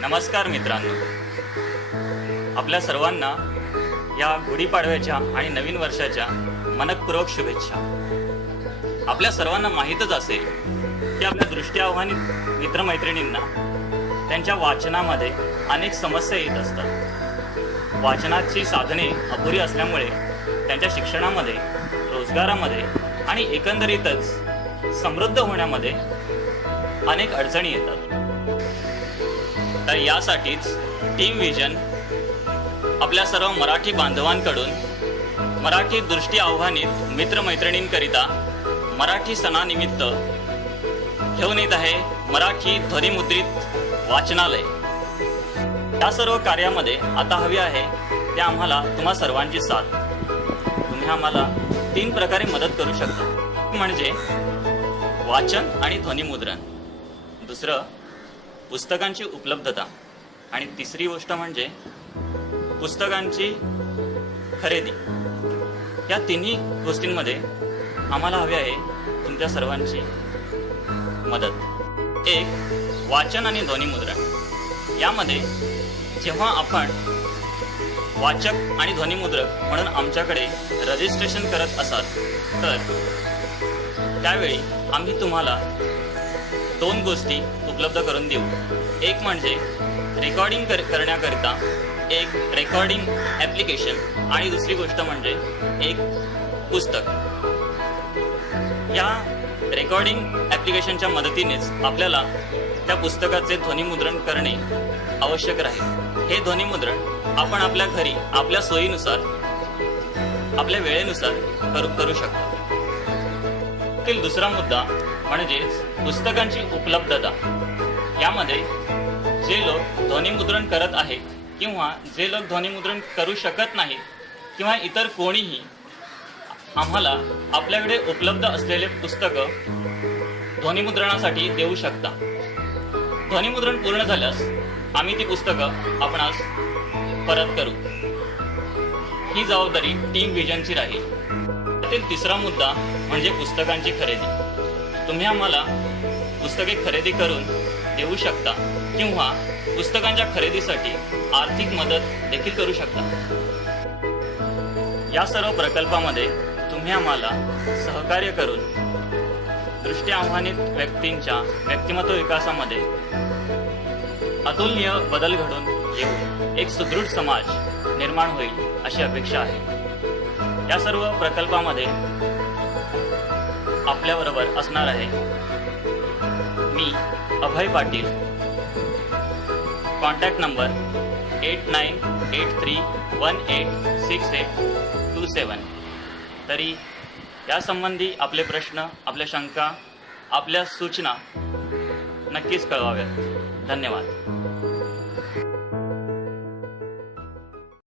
नमस्कार मित्रांनो, आपल्या सर्वांना या गुढीपाडव्याच्या आणि नवीन वर्षाच्या मनपूर्वक शुभेच्छा। आपल्या सर्वांना माहीतच असेल की आपल्या दृष्टी आव्हानित मित्रमैत्रिणींना त्यांच्या वाचनामध्ये अनेक समस्या येत असतात। वाचनाची साधने अपुरी असल्यामुळे त्यांच्या शिक्षणामध्ये, रोजगारामध्ये आणि एकंदरीतच समृद्ध होण्यामध्ये अनेक अडचणी येतात। तर यासाठीच टीम विजन आपल्या सर्व मराठी बांधवांकडून मराठी दृष्टी आव्हानित मित्रमैत्रिणींकरिता मराठी सणानिमित्त घेऊन येत आहे मराठी ध्वनिमुद्रित वाचनालय। या सर्व कार्यामध्ये आता हवी आहे ते आम्हाला तुम्हा सर्वांची साथ। तुम्ही आम्हाला 3 प्रकारे मदत करू शकता, म्हणजे वाचन आणि ध्वनिमुद्रण, दुसरं पुस्तकांची उपलब्धता आणि तिसरी गोष्ट म्हणजे पुस्तकांची खरेदी। या तिन्ही गोष्टींमध्ये आम्हाला हवी आहे तुमच्या सर्वांची मदत। एक, वाचन आणि ध्वनिमुद्रण। यामध्ये जेव्हा आपण वाचक आणि ध्वनिमुद्रक म्हणून आमच्याकडे रजिस्ट्रेशन करत असाल तर त्यावेळी आम्ही तुम्हाला 2 गोष्टी उपलब्ध करून देऊ। एक म्हणजे रेकॉर्डिंग करण्याकरिता एक रेकॉर्डिंग ॲप्लिकेशन आणि दुसरी गोष्ट म्हणजे एक पुस्तक। या रेकॉर्डिंग ॲप्लिकेशनच्या मदतीनेच आपल्याला त्या पुस्तकाचे ध्वनिमुद्रण करणे आवश्यक राहील। हे ध्वनिमुद्रण आपण आपल्या घरी आपल्या सोयीनुसार, आपल्या वेळेनुसार करू शकतो। दुसरा मुद्दा म्हणजेच पुस्तकांची उपलब्धता। यामध्ये जे लोक ध्वनिमुद्रण करत आहेत किंवा जे लोक ध्वनिमुद्रण करू शकत नाहीत किंवा इतर कोणीही आम्हाला आपल्याकडे उपलब्ध असलेले पुस्तकं ध्वनिमुद्रणासाठी देऊ शकता। ध्वनिमुद्रण पूर्ण झाल्यास आम्ही ती पुस्तकं आपणास परत करू। ही जबाबदारी टीम विजनची राहील। त्यातील तिसरा मुद्दा म्हणजे पुस्तकांची खरेदी। तुम्ही आम्हाला पुस्तके खरेदी करून देऊ शकता किंवा पुस्तकांच्या खरेदीसाठी आर्थिक मदत देखील करू शकता। या सर्व प्रकल्पामध्ये तुम्ही आम्हाला सहकार्य करून दृष्टी आव्हानित व्यक्तींच्या व्यक्तिमत्व विकासामध्ये अतुलनीय बदल घडून येऊन एक सुदृढ समाज निर्माण होईल अशी अपेक्षा आहे। या सर्व प्रकल्पामध्ये आपल्याबरोबर असणार आहे मी अभय पाटील। Contact number 8983186827। तरी यासंबंधी आपले प्रश्न, आपल्या शंका, आपल्या सूचना नक्कीच कळवाव्यात। धन्यवाद।